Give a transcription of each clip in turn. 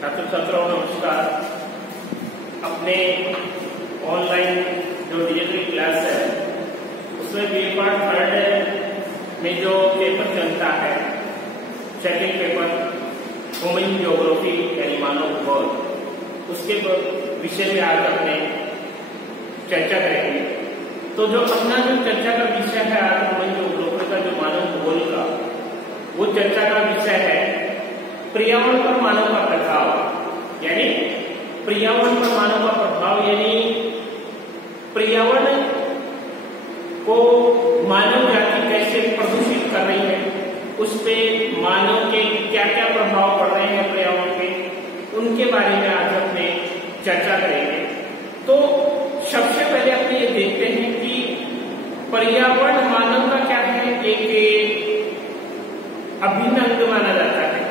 छात्र छात्राओं नमस्कार। अपने ऑनलाइन जो डिजिटल क्लास है उसमें बीए पार्ट थर्ड में जो पेपर चलता है, सेकंड पेपर ह्यूमन ज्योग्राफी यानी मानव भूगोल, उसके विषय में आज अपने चर्चा करेंगे। तो जो अपना जो चर्चा का विषय है आज ह्यूमन ज्योग्राफी का, जो मानव भूगोल का, वो चर्चा का विषय है पर्यावरण पर मानव का प्रभाव। यानी पर्यावरण पर मानव का प्रभाव यानी पर्यावरण को मानव जाति कैसे प्रदूषित कर रही है, उस पे मानव के क्या क्या प्रभाव पड़ रहे हैं पर्यावरण पे, उनके बारे में आज अपने चर्चा करेंगे। तो सबसे पहले अपने ये देखते हैं कि पर्यावरण मानव का क्या है, एक अभिन्न अंग माना जाता है।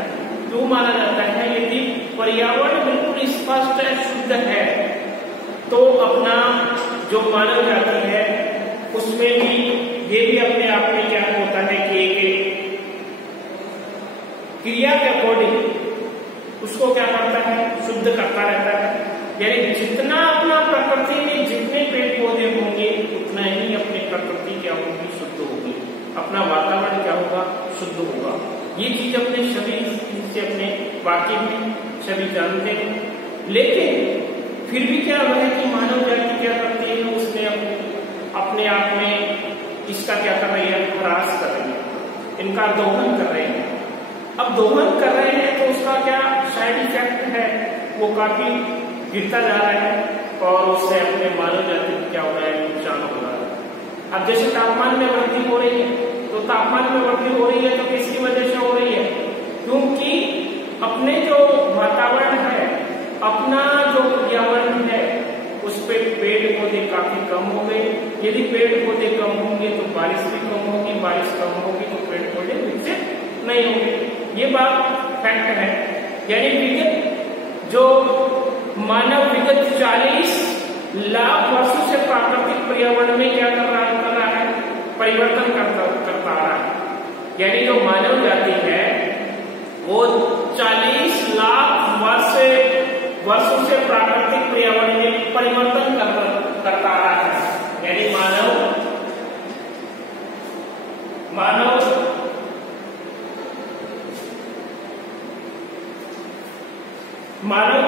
क्यों माना जाता है? यदि पर्यावरण बिल्कुल स्पष्ट है, शुद्ध है, तो अपना जो मानव जाति है उसमें भी ये भी अपने आप में क्या होता है कि एक क्रिया के अकॉर्डिंग उसको क्या करता है, शुद्ध करता रहता है। यानी जितना अपना प्रकृति में जितने पेड़ पौधे होंगे उतना ही अपनी प्रकृति क्या होगी, शुद्ध होगी, अपना वातावरण क्या होगा, शुद्ध होगा। ये चीज अपने सभी से अपने वाक्य में सभी जानते हैं। लेकिन फिर भी क्या हुआ है कि मानव जाति क्या करती है, उसने अपने आप में इसका क्या कर रही है, ह्रास कर रही है, इनका दोहन कर रहे हैं। अब दोहन कर रहे हैं तो उसका क्या साइड इफेक्ट है, वो काफी गिरता जा रहा है और उससे अपने मानव जाति को क्या हो रहा है, नुकसान हो रहा है। अब जैसे तापमान में वृद्धि हो रही है, तो तापमान में वृद्धि हो रही है तो किसकी वजह से हो रही है? क्योंकि अपने जो वातावरण है, अपना जो पर्यावरण है, उस पे पेड़ पौधे काफी कम हो गए। यदि पेड़ पौधे कम होंगे तो बारिश भी कम होगी, बारिश कम होगी तो पेड़ पौधे विकसित नहीं होंगे। ये बात फैक्ट है। यानी विगत जो मानव विगत 40 लाख वर्षों से प्राकृतिक पर्यावरण में क्या कर रहा है, परिवर्तन करता आ रहा है। यानी जो मानव जाति है वो 40 लाख वर्षों से प्राकृतिक पर्यावरण में परिवर्तन करता आ रहा है। यानी मानव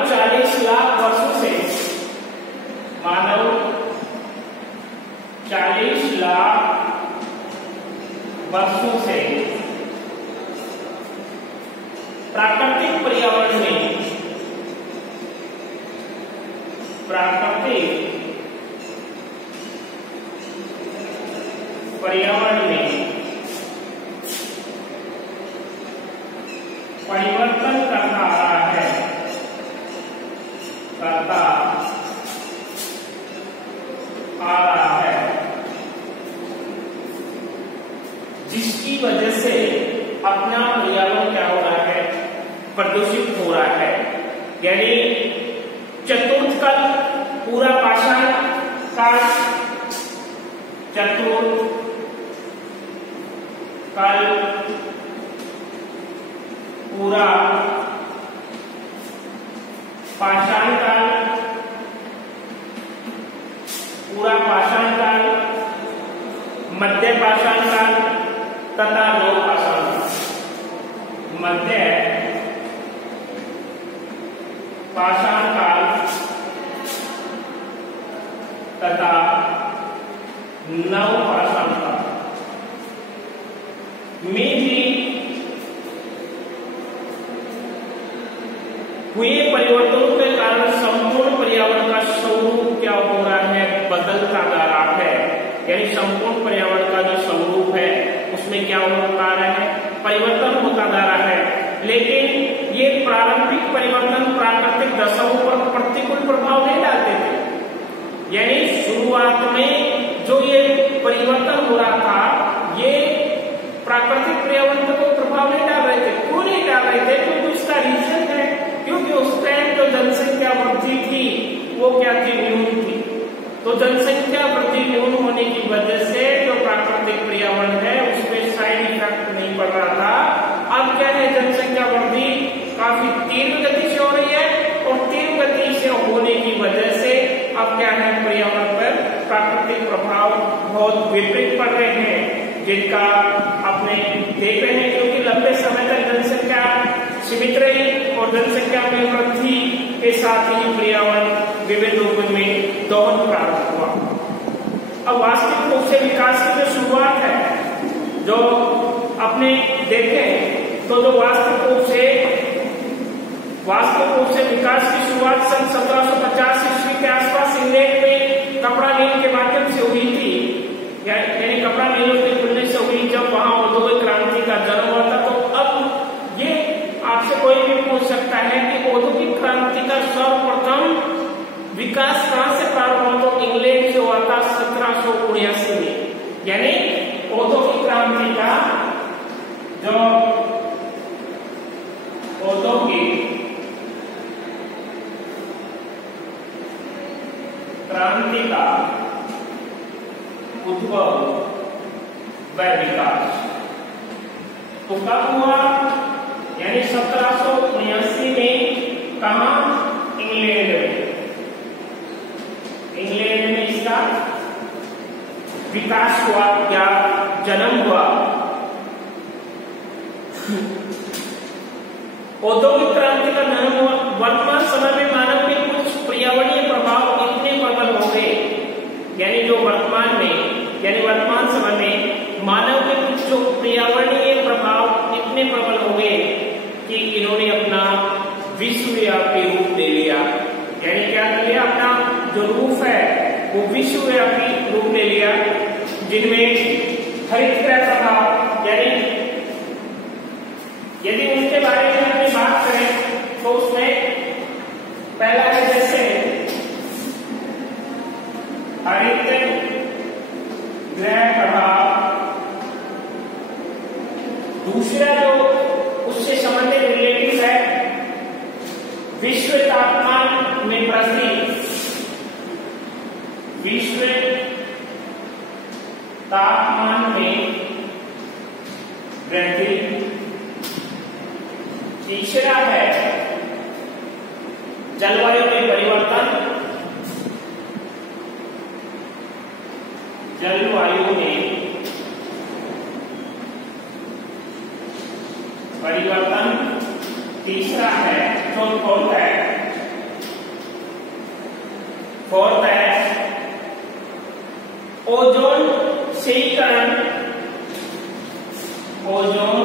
40 लाख वर्षों से 40 लाख वर्षों से प्राकृतिक पर्यावरण में परिवर्तन करता आ रहा है, जिसकी वजह से अपना पर्यावरण क्या हो रहा है, प्रदूषित हो रहा है। यानी चतुर्थ काल पूरा पाषाण काल, चतुर्थ काल पूरा पाषाण काल, पूरा पाषाण काल, मध्य पाषाण काल तथा नव पाषाण काल। मध्य पाषाण काल तथा नव पाषाण काल में भी हुए परिवर्तनों के कारण संपूर्ण पर्यावरण का स्वरूप क्या हो रहा है, बदलता जा रहा है। यानी संपूर्ण पर्यावरण का जो स्वरूप है उसमें क्या होता आ रहा है, परिवर्तन होता जा रहा है। लेकिन ये प्रारंभिक परिवर्तन प्राकृतिक दशाओं पर प्रतिकूल प्रभाव नहीं डालते थे। यानी शुरुआत में जो ये परिवर्तन हो रहा था, ये प्राकृतिक पर्यावरण को प्रभाव नहीं डाल रहे थे। क्यों नहीं डाल रहे थे? क्योंकि उसका रीजन है, क्योंकि उस टाइम जो जनसंख्या वृद्धि थी वो क्या थी, न्यून थी। तो जनसंख्या वृद्धि न्यून होने की वजह से जो प्राकृतिक पर्यावरण है उसमें साइड इफेक्ट नहीं पड़ रहा था। अब क्या है, जनसंख्या वृद्धि काफी तीव्र गति से हो रही है वजह से अब क्या है, पर्यावरण पर प्राकृतिक प्रभाव बहुत विपरीत पड़ रहे हैं, जिनका अपने देख रहे हैं, क्योंकि लंबे समय तक जनसंख्या सीमित रही और जनसंख्या में वृद्धि के साथ ही पर्यावरण विविध रूपों में दोहन प्राप्त हुआ। अब वास्तविक रूप से विकास की जो शुरुआत है, जो अपने देखें तो जो वास्तविक रूप से विकास की शुरुआत सन 1750 ईस्वी के आसपास इंग्लैंड में कपड़ा मिल के माध्यम से हुई थी, यानी कपड़ा मिलों के खुलने से हुई, जब वहां औद्योगिक क्रांति का जन्म हुआ था। तो अब ये आपसे कोई भी पूछ सकता है कि औद्योगिक क्रांति का सर्वप्रथम विकास कहां से प्रारंभ हुआ? तो इंग्लैंड से हुआ था 1779 में, यानी औद्योगिक क्रांति का जो औद्योगिक क्रांति का उद्भव व विकास तो कब हुआ? यानी 1779 में। कहा? इंग्लैंड में इसका विकास हुआ या जन्म हुआ। औद्योगिक क्रांति का जन्म हुआ। वर्तमान समय में मानव के कुछ पर्यावरणीय प्रभाव इतने प्रबल हो गए, यानी जो वर्तमान समय में मानव के कुछ जो पर्यावरणीय प्रभाव इतने प्रबल हो गए कि इन्होंने अपना विश्वव्यापी रूप ले लिया। यानी क्या कर लिया? अपना जो रूप है वो विश्वव्यापी रूप ले लिया, जिनमें हरितगृह प्रभाव, यानी यदि उनके बारे में अपनी बात करें तो उसमें पहला है जैसे हरितगृह प्रभाव, दूसरा जो उससे संबंधित रिलेटिव है विश्व तापमान में वृद्धि, विश्व तापमान में वृद्धि। तीसरा है जलवायु में परिवर्तन, जलवायु में परिवर्तन। तीसरा है जो फोर्थ है ओजोन क्षयीकरण, ओजोन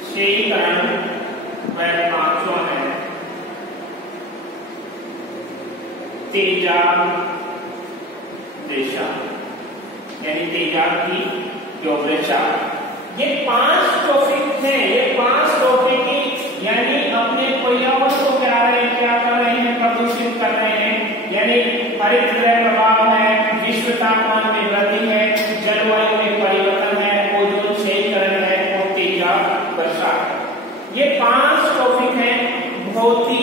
क्षयीकरण। वह पांचवा है तेजाब दशा, यानी तेजाब की जो दशा। ये 5 टॉपिक हैं, ये 5 टॉपिक यानी अपने पर्यावरण को क्या कर रहे हैं? प्रदूषित कर रहे हैं। यानी हरितगृह प्रभाव है, विश्व तापमान में वृद्धि है, जलवायु में परिवर्तन है, ओजोन क्षयीकरण है और तेजाब दशा। ये 5 टॉपिक हैं, बहुत ही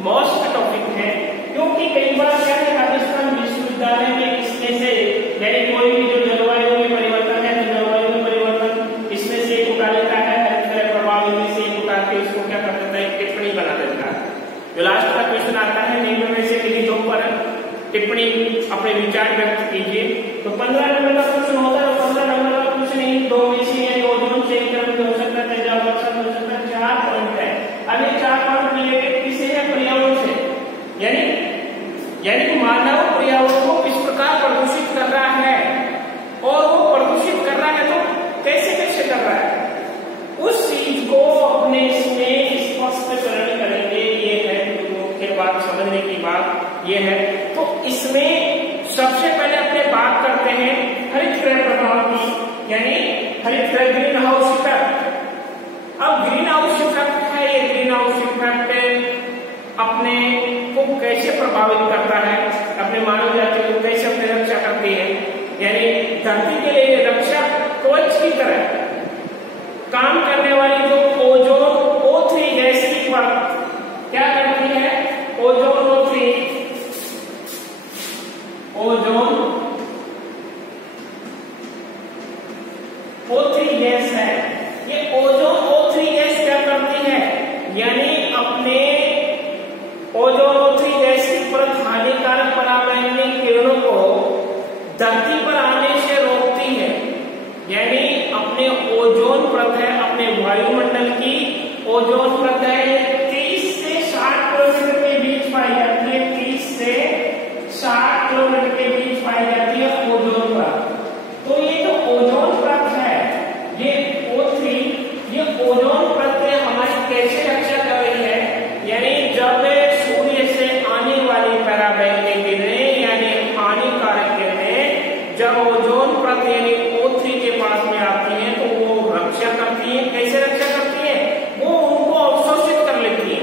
मोस्ट टॉपिक है, क्योंकि कई बार क्या है राजस्थान विश्वविद्यालय में इसमें से यानी कोई भी जो जलवायु में परिवर्तन है, तो जलवायु में परिवर्तन इसमें से एक उठा लेता है, हरितगृह प्रभाव में से एक उठा के इसको क्या कर देता है? टिप्पणी बना देता है। जो लास्ट का क्वेश्चन आता है निम्न में से किन्हीं 2 पर टिप्पणी अपने विचार व्यक्त कीजिए। तो 15 नंबर का क्वेश्चन होता है, 15 नंबर का क्वेश्चन इन 2 में से यानी ओजोन क्षयीकरण हो सकता है, तेजाब दशा हो सकता है। 4 पॉइंट है। अब ये 4 पॉइंट रिलेटेड किससे है? पर्यावरण से। यानी मानव पर्यावरण को किस प्रकार प्रदूषित कर रहा है, और वो प्रदूषित कर रहा है तो कैसे कर रहा है, उस चीज को अपने इसमें स्पष्टीकरण करेंगे। ये है मुख्य बात, समझने की बात ये है। तो इसमें सबसे पहले अपने बात करते हैं हरितगृह प्रभाव की, यानी हरितगृह ग्रीन हाउस इफेक्ट। अब ग्रीन हाउस इफेक्ट है, ये ग्रीन हाउस इफेक्ट अपने को कैसे प्रभावित करता है, अपने मानव जाति को कैसे अपनी रक्षा करती है। यानी धरती के लिए रक्षा कवच की तरह काम करने वाली जो ओजोन O3 गैस की परत क्या करती है? ओजोन O3 गैस है। ये ओजोन O3 अपने ओजोन परत है, अपने वायुमंडल की ओजोन परत है, ये 30 से 60 किलोमीटर के बीच पाई जाती है। 30 से 60 किलोमीटर के बीच पाई जाती है ओजोन परत। तो ये जो ओजोन परत है, ये O3, ये ओजोन परत में हमारी कैसे रक्षा कर रही है? यानी जब सूर्य से आने वाली पराबैंगनी किरणें यानी हानिकारक किरणें जब ओजोन परत यानी O3 के पास में आती हैं तो वो रक्षा करती है। कैसे रक्षा करती है? वो उनको अवशोषित कर लेती है,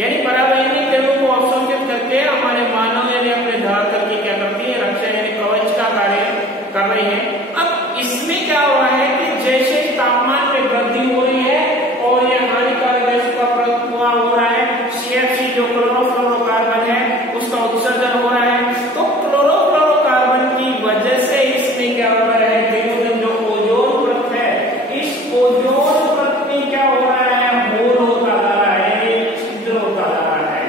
यानी पराबैंगनी किरणों को अवशोषित करके हमारे मानव यानी अपने धरातल की क्या करती है? रक्षा यानी कवच का कार्य कर रही है। अब इसमें क्या हो रहा है कि जैसे तापमान में वृद्धि हो रही है और ये हानिकारक गैस का प्रवाह हो रहा है, CFC जो क्लोरोफ्लोरोकार्बन है उसका उत्सर्जन हो रहा है, तो क्लोरोफ्लोरोकार्बन की वजह से इसमें क्या हो रहा है? दिनों दिन जो ओजोन परत है, इस ओजोन परत में क्या हो रहा है? होल होता जा रहा है, छिद्र होता जा रहा है।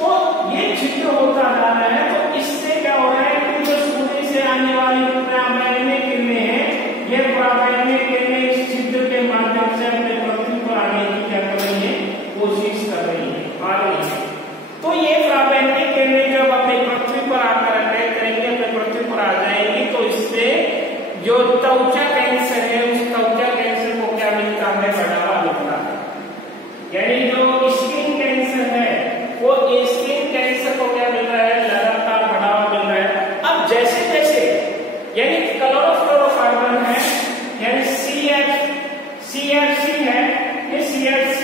तो ये छिद्र होता जा रहा है, तो इससे क्या हो रहा है कि जो सूर्य से आने वाली पराबैंगनी किरणें हैं, ये पराबैंगनी किरणें इस छिद्र के माध्यम से अपने पृथ्वी पर आने की क्या कर रही है? कोशिश कर रही है, आ रही है। तो ये पराबैंगनी किरणें जब अपने पृथ्वी पर आकर अटैक करेंगे, अपने पृथ्वी पर आ जाएंगी, तो इससे जो त्वचा कैंसर है उस त्वचा कैंसर को क्या मिलता है? बढ़ावा मिलता है। यानी जो स्किन कैंसर है वो स्किन कैंसर को क्या मिल रहा है? लगातार बढ़ावा मिल रहा है। अब जैसे जैसे यानी क्लोरोफ्लोरोकार्बन है यानी CFC है, ये CFC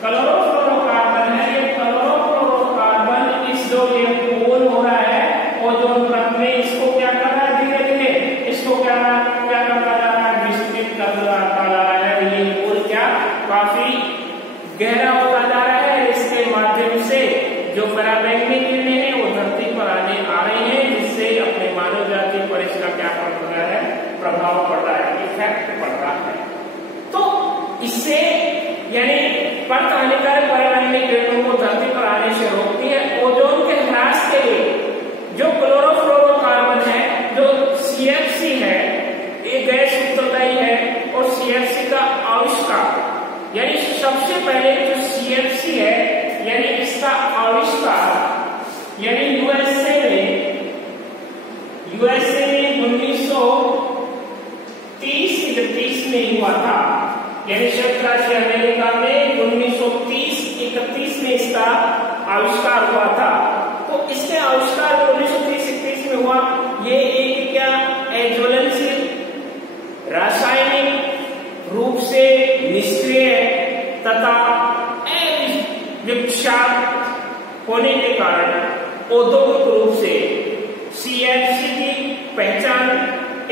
क्लोरोफ्लोरोकार्बन है, ये क्लोरोफ्लोरोकार्बन इस जो ये होल हो रहा है ओजोन परत में, इसको क्या कर रहा है? धीरे धीरे इसको क्या करता जा रहा है? विस्तृत करता जा रहा है। ये होल क्या काफी गहरा होता जा रहा है। इसके माध्यम से जो पराबैंगनी किरणें हैं वो धरती पर आ रही हैं, जिससे अपने मानव जाति पर इसका क्या पड़ रहा है? प्रभाव पड़ रहा है, इफेक्ट पड़ रहा है। तो इससे यानी परत हानिकारक पराबैंगनी किरणों को धरती पर आने से रोकती है। ओजोन के ह्रास के लिए जो क्लोरोफ्लोरोकार्बन है, जो CFC है, ये गैस उत्तरदायी है। और CFC का आविष्कार यानी सबसे पहले जो CFC है यानी इसका आविष्कार यानी USA में 1930-31 में हुआ था। यानी संयुक्त राज्य अमेरिका में 1930-31 में इसका आविष्कार हुआ था। तो इसके आविष्कार जो 1930-31 में हुआ, ये एक क्या ज्वलनशील रासायनिक रूप से निष्क्रिय तथा विक्षाक्त होने के कारण औद्योगिक रूप से CFC की पहचान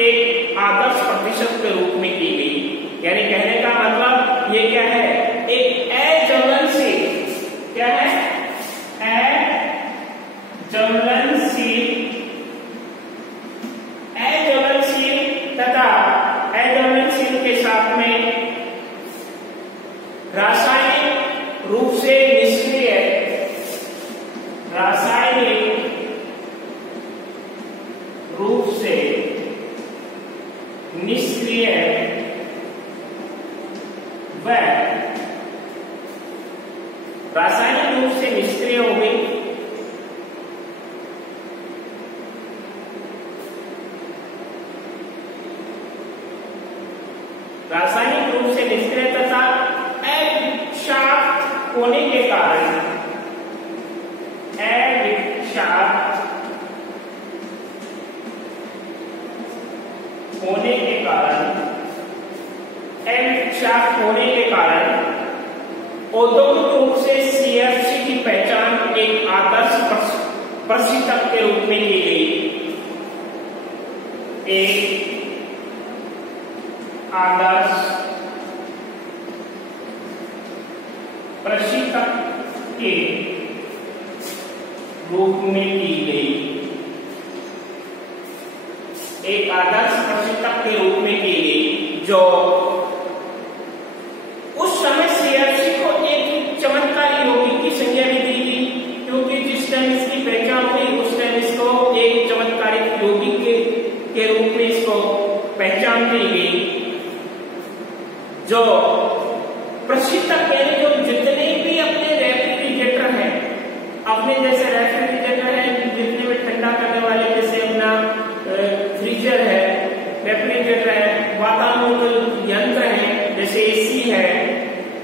एक आदर्श प्रतिशत के रूप में की गई। यानी कहने का मतलब ये क्या है? एक अज्वलनशील क्या है? अज्वलनशील तथा अज्वलनशील के साथ में रासायनिक रूप से निष्क्रिय, रासायनिक रूप से निष्क्रिय व रासायनिक रूप से निष्क्रिय हो गई रासायनिक रूप से निष्क्रिय तथा अविक्षाक्त होने के कारण औद्योगिक रूप से CFC की पहचान एक आदर्श प्रशीतक के रूप में की गई। एक आदर्श प्रशीतक के रूप में की गई। एक आदर्श प्रशीतक के रूप में की गई, जो उस समय CFC को एक चमत्कारी रोगी की संज्ञा भी दी गई, क्योंकि जिस अपने जैसे रेफ्रिजरेटर है, जितने भी ठंडा करने वाले जैसे अपना फ्रीजर है, रेफ्रिजरेटर है, वातानुकूलित यंत्र है जैसे एसी है,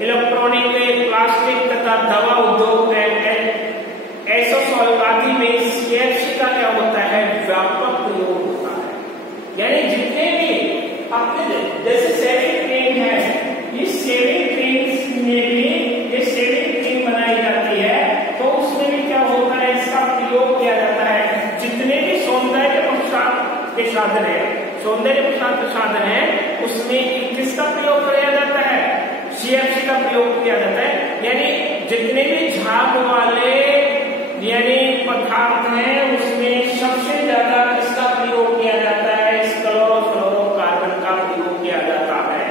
इलेक्ट्रॉनिक में प्लास्टिक तथा दवा उद्योग है, एसोसॉल आदि में सीएफसी का क्या होता है, व्यापक प्रयोग होता है। यानी जितने भी अपने जैसे सेविंग क्रीम है, इस सेविंग क्रीम में भी ये सेविंग क्रीम बनाई जाती है, तो उसमें भी क्या होता है, इसका प्रयोग किया जाता है। जितने भी सौंदर्य प्रसाद के साधन है, सौंदर्य प्रसाद के साधन है, उसमें किसका प्रयोग किया जाता है, सीएफसी का प्रयोग किया जाता है। यानी जितने भी झाग वाले यानी पदार्थ हैं, उसमें सबसे ज्यादा किसका प्रयोग किया जाता है, इस क्लोरोफ्लोरोकार्बन का प्रयोग किया जाता है।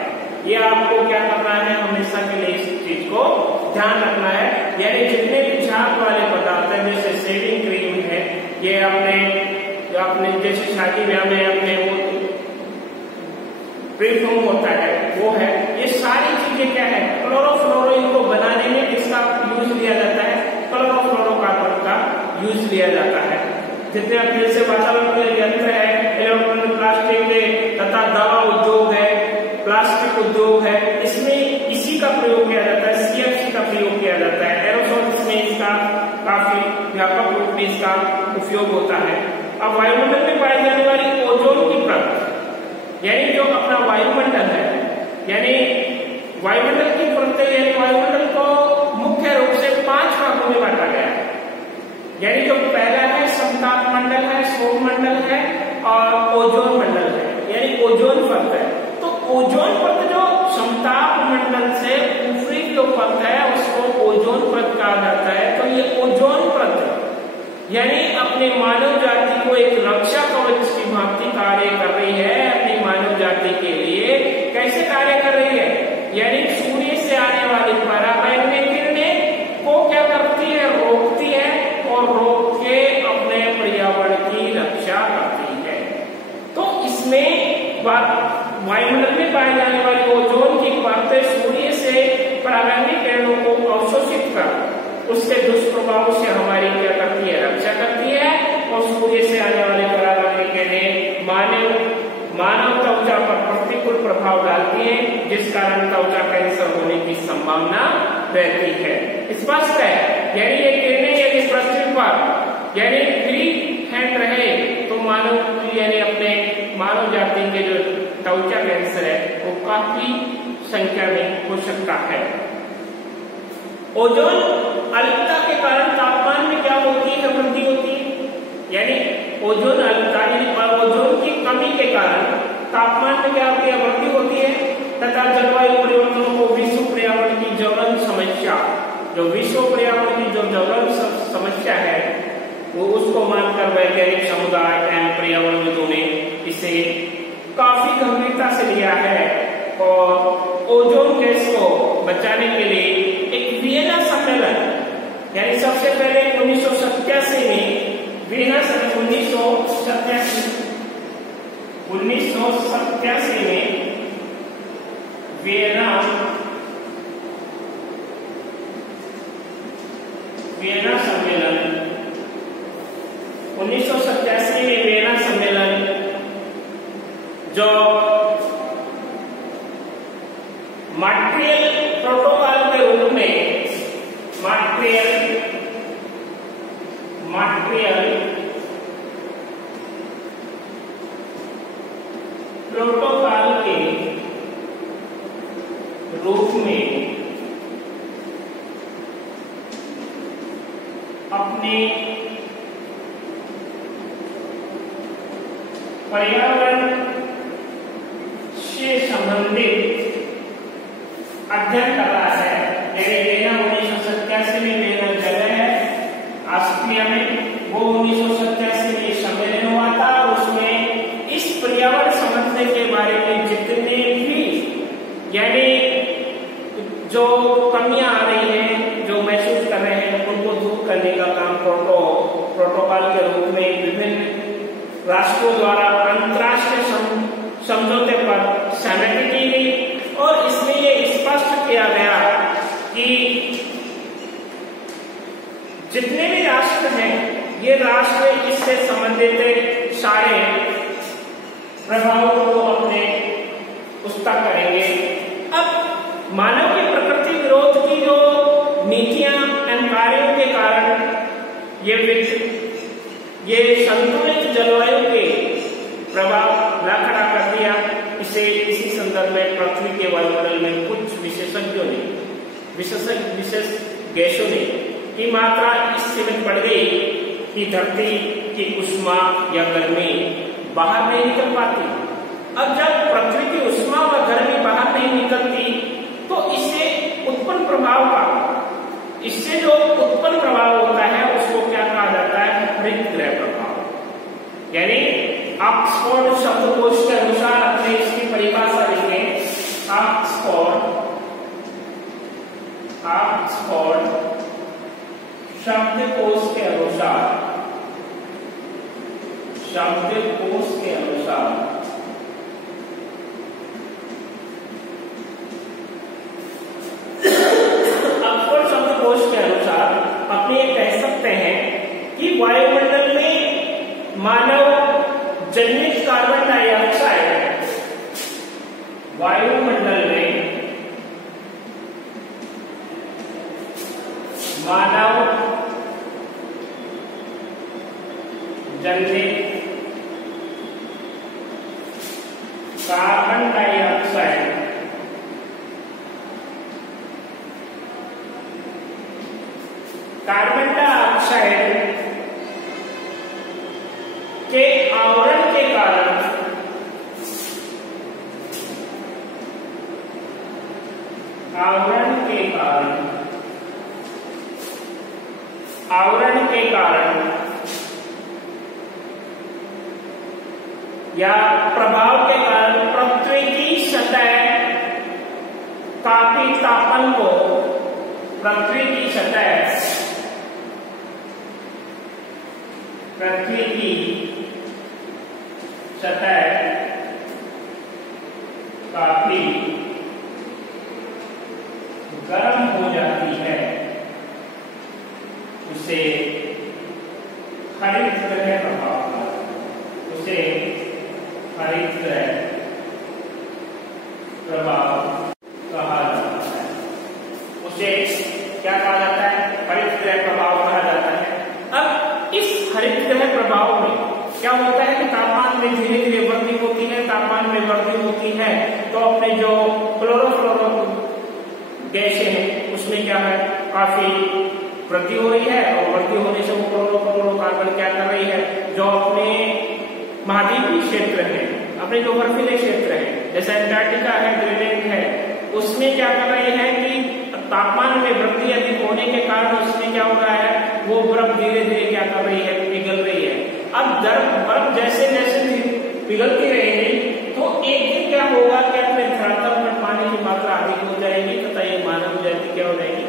ये आपको क्या करना है, हमेशा के लिए इस चीज को ध्यान रखना है। यानी जितने भी झाग वाले पदार्थ हैं, जैसे शेविंग क्रीम है, ये अपने जैसे शादी ब्याह में अपने वो परफ्यूम होता है वो है, ये सारी चीजें क्या है, क्लोरोफ्लोरो, इनको बनाने में इसका यूज लिया जाता है, क्लोरोफ्लोरोकार्बन का यूज लिया जाता है। जितने अपने से वातावरण यंत्र है, इलेक्ट्रॉनिक, प्लास्टिक तथा दवा उद्योग है, प्लास्टिक उद्योग है, इसमें इसी का प्रयोग किया जाता है, सीएफसी का प्रयोग किया जाता है। एरोसोल्स में इसका काफी व्यापक रूप में इसका उपयोग होता है। अब वायुमंडल में पाई जाने वाली ओजोन की परत, यानी जो अपना वायुमंडल है, यानी वायुमंडल की परतें, यानी वायुमंडल को मुख्य रूप से 5 भागों में बांटा गया है। यानी जो पहला है समताप मंडल है, सौर मंडल है और ओजोन मंडल है, यानी ओजोन परत है। तो ओजोन परत जो समताप मंडल से ऊपरी जो परत है उसको ओजोन परत कहा जाता है। तो ये ओजोन परत यानी अपने मानव जाति को एक रक्षा कवच की भांति कार्य कर रही है। अपनी मानव जाति के लिए कैसे कार्य कर रही है, यानी सूर्य से आने वाली पराबैंगनी किरणें को क्या करती है, रोकती है, और रोक के अपने पर्यावरण की रक्षा करती है। तो इसमें वायुमंडल में पाए जाने वाली ओजोन की परतें सूर्य से पराबैंगनी किरणों को अवशोषित कर उसके दुष्प्रभाव से हमारी क्या करती है, रक्षा करती है, और सूर्य से आने वाले पराबैंगनी किरणें मानव त्वचा पर प्रतिकूल प्रभाव डालती है, जिस कारण त्वचा कैंसर होने की संभावना रहती है। स्पष्ट है, यानी ये किरणें यदि पृथ्वी पर यानी फ्री हैंड रहे तो मानव यानी अपने मानव जाति के जो त्वचा कैंसर है वो काफी संख्या में हो सकता है। ओजोन अल्पता के कारण तापमान में क्या होती है, वृद्धि होती है। यानी ओजोन अल्पता यानी ओजोन की कमी के कारण तापमान में क्या होती है, वृद्धि होती है, तथा जलवायु परिवर्तन को विश्व पर्यावरण की ज्वलन समस्या, जो विश्व पर्यावरण की जो ज्वलन समस्या है वो उसको मानकर वैज्ञानिक समुदाय एवं पर्यावरणविदों ने इसे काफी गंभीरता से लिया है और ओजोन गैस को बचाने के लिए एक वियना सम्मेलन, यानी सबसे पहले 1987 में वियना 1987 में वियना सम्मेलन 1987 में वियना सम्मेलन जो मॉन्ट्रियल प्रोटोकॉल के रूप में मॉन्ट्रियल प्रोटोकॉल के रूप में अपने पर्यावरण से संबंधित अध्ययन कर रहा है। वियना 1987 में वियना जगह है ऑस्ट्रिया में, वो 1987 में सम्मेलन हुआ था और उसमें इस पर्यावरण समझने के बारे में जितने भी यानी जो कमियां आ रही हैं, जो महसूस कर रहे हैं, उनको दूर करने का काम प्रोटोकॉल के रूप में विभिन्न राष्ट्रों द्वारा अंतर्राष्ट्रीय समझौते पर सहमति की गई और इसमें ये स्पष्ट किया गया कि जितने भी राष्ट्र हैं ये राष्ट्र इससे संबंधित सारे प्रभावों को अपने पुस्तक करेंगे। अब मानव की प्रकृति विरोध की जो नीतियां एवं कार्यों के कारण ये संतुलित जलवायु के प्रभाव न खड़ा कर दिया। इसी संदर्भ में पृथ्वी के वायुमंडल में कुछ विशेषज्ञों ने विशेष गैसों ने की मात्रा इस सीमित बढ़ गई कि धरती की उष्मा या गर्मी बाहर नहीं निकल पाती। अब जब पृथ्वी की उष्मा व गर्मी बाहर नहीं निकलती तो इससे उत्पन्न प्रभाव होता है उसको क्या कहा जाता है? हरितगृह प्रभाव। यानी ऑक्सफोर्ड शब्दकोश के अनुसार अपने इसकी परिभाषा लिखें। ऑक्सफोर्ड शब्दकोश के अनुसार अपने ये कह सकते हैं कि वायुमंडल में मानव जनित कार्बन डाइऑक्साइड वायुमंडल में मानव जनित कार्बन डाइऑक्साइड के आवरण के कारण या प्रभाव के कारण पृथ्वी की सतह काफी तापन को पृथ्वी की सतह काफी गर्म हो जाती है। उसे हरितगृह प्रभाव कहा जाता है। उसे क्या कहा जाता है? हरितगृह प्रभाव कहा जाता है। अब इस हरितगृह प्रभाव में क्या होता है कि तापमान में धीरे धीरे वृद्धि होती है। तापमान में वृद्धि होती है तो अपने जो क्लोरोफ्लोरो गैसें हैं उसमें क्या है? काफी वृद्धि हो रही है और वृद्धि होने से वो क्लोरोफ्लोरोकार्बन क्या कर रही है? जो अपने महाद्वीपीय क्षेत्र है, अपने जो बर्फीले क्षेत्र है जैसे अंटार्कटिका है, ग्रीनलैंड है, उसमें क्या कर रही है कि तापमान में वृद्धि अधिक होने के कारण उसमें क्या हो रहा है? वो बर्फ धीरे धीरे क्या कर रही है? पिघल रही है। अब बर्फ जैसे जैसे पिघलती रहेगी तो एक दिन क्या होगा कि अपने धरातल पर पानी की मात्रा अधिक हो जाएगी तथा ये मानव जाति क्या हो जाएगी?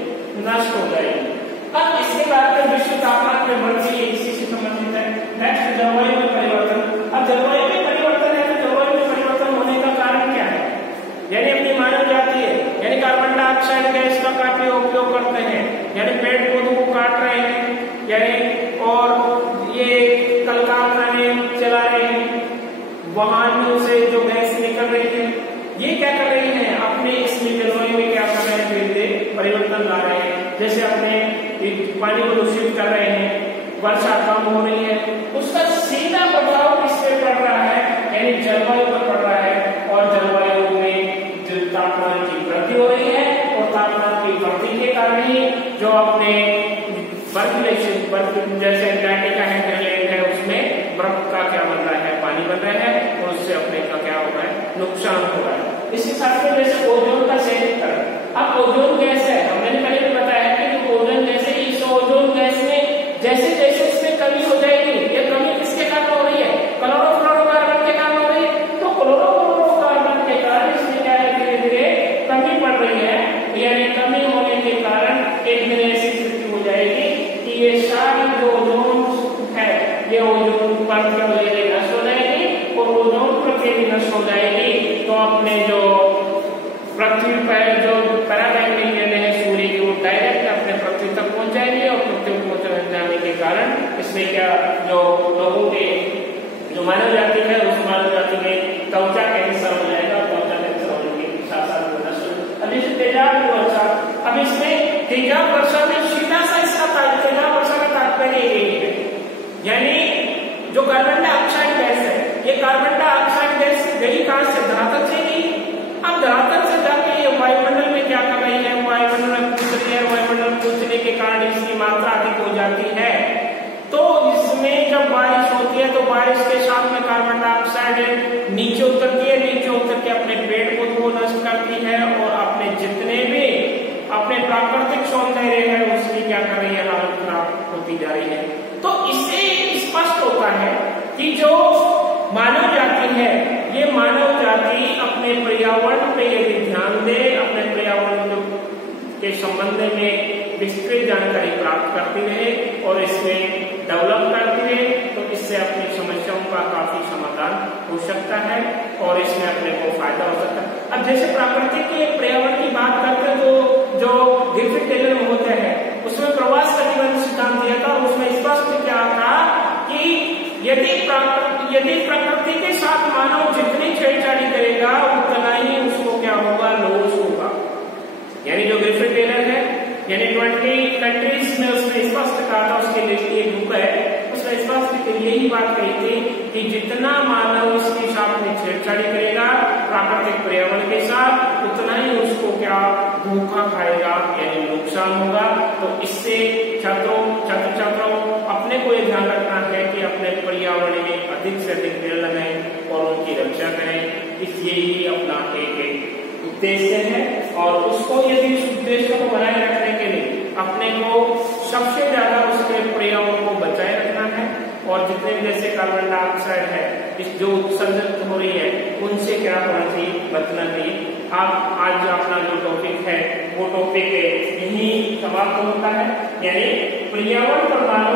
नष्ट हो जाएगी। अब इसके बाद विश्व तापमान में वृद्धि इसी से संबंधित है। नेक्स्ट, जलवायु में परिवर्तन। अब जलवायु में परिवर्तन है तो जलवायु में परिवर्तन होने का कारण क्या है? यानी अपनी मानव जाति है, यानी कार्बन डाइऑक्साइड गैस का काफी उपयोग करते हैं, यानी पेड़ पौधों को काट रहे हैं, यानी और ये कल कारखाने चला रहे हैं, वाहनों से जो गैस निकल रही है, ये क्या कर रही है? अपने इसमें जलवायु में क्या कर रहे हैं? धीरे धीरे परिवर्तन ला रहे हैं। जैसे अपने पानी को दूषित कर रहे हैं, वर्षा कम हो रही है, उसका सीधा प्रभाव किस पे पड़ रहा है? यानी जलवायु पर पड़ रहा है। और जलवायु में जो तापमान की वृद्धि हो रही है और तापमान की वृद्धि के कारण ही जो अपने बर्फ जैसे अंटार्कटिका है, ग्रीनलैंड है, उसमें बर्फ का क्या बन रहा है? पानी बन रहा है और उससे अपने का क्या हो रहा है? नुकसान हो रहा है। इसी साथ में जैसे ओजोन का क्षेत्र, अब ओजोन गैस है, हमने पहले भी बताया कि जो ओजोन गैस है, इस ओजोन गैस में जैसे जैसे इसमें कमी हो जाएगी, ये कमी किसके कारण हो रही है? क्लोरोफ्लोरोकार्बन के कारण हो रही है। तो क्लोरोफ्लोरोकार्बन के कारण इसमें क्या है? धीरे धीरे कमी पड़ रही है। यानी कमी होने के कारण एक दिन ऐसी स्थिति हो जाएगी कि ये सारी जो ओजोन है, ये ओजोन परत नष्ट हो जाएगी और ओजोन परत भी नष्ट हो जाएगी। तो अपने जो पृथ्वी पर जो पराबैंगनी किरणें हैं सूर्य की, वो डायरेक्ट अपने पृथ्वी तक पहुंच जाएंगे और पृथ्वी पहुंचने इसमें क्या जो लोगों के जो मानव जाति है उस मानव जाति में त्वचा कैंसर हो जाएगा, त्वचा कैंसर होने के साथ साथ नष्ट। अब जैसे तेजाब वर्षा, अब इसमें तेजाब वर्षा में सीधा सा इसका तेजाब वर्षा का तात्पर्य यही है, यानी जो कार्बन डाइऑक्साइड गैस है, ये कार्बन डाइऑक्साइड गैस गई कहां से? धरातल से ही। अब धरातल से जाके ये वायुमंडल में क्या कर रही है? वायुमंडल में कूद रही है, वायुमंडल कूदने के कारण इसकी मात्रा अधिक हो जाती है। तो इसमें जब बारिश होती है तो बारिश के साथ में कार्बन डाइऑक्साइड नीचे उतरती है, नीचे उतर के अपने पेड़ पौधों को नष्ट करती है और अपने जितने भी अपने प्राकृतिक सौंदर्य है उसकी क्या कर रही है? हालत खराब होती जा रही है। तो इससे स्पष्ट होता है कि जो मानव जाति है, ये मानव जाति अपने पर्यावरण पे यदि ध्यान दे, अपने पर्यावरण के संबंध में विस्तृत जानकारी प्राप्त करती रहे और इसमें डेवलप करती रहे, तो इससे अपनी समस्याओं का काफी समाधान हो सकता है और इसमें अपने को फायदा हो सकता है। अब जैसे प्राकृतिक के पर्यावरण की बात करते हैं तो जो ग्रिफिथ टेलर में होते हैं उसमें प्रवास प्रतिबंध सिद्धांत दिया था, उसमें स्पष्ट क्या था कि यदि प्रकृति के साथ मानव जितनी छेड़छाड़ी करेगा उतना ही उसको क्या होगा? लॉस होगा। यानी जो ग्रिफिथ टेलर है, यानी 20 कंट्रीज में उसने स्पष्ट कहा था, उसके लिए एक बुक है, उसने स्पष्ट यही बात कही थी कि जितना मानव इसके साथ में छेड़छाड़ी करेगा प्राकृतिक पर्यावरण के साथ, उतना ही उसको क्या धोखा खाएगा, यानी नुकसान होगा। तो इससे छात्रों अपने को ये ध्यान रखना है कि अपने पर्यावरण में अधिक से अधिक पेड़ लगाएं और उनकी रक्षा करें। इस यही अपना एक उद्देश्य है और उसको यदि उस उद्देश्य को बनाए रखने के लिए अपने को सबसे ज्यादा उसके पर्यावरण को बचाए रखना है और जितने भी जैसे कार्बन डाइऑक्साइड है इस जो उत्सर्जित हो रही है उनसे क्या होना चाहिए? बचना चाहिए। आप आज अपना जो टॉपिक है वो टॉपिक यही समाप्त होता है, यानी पर्यावरण पर मानव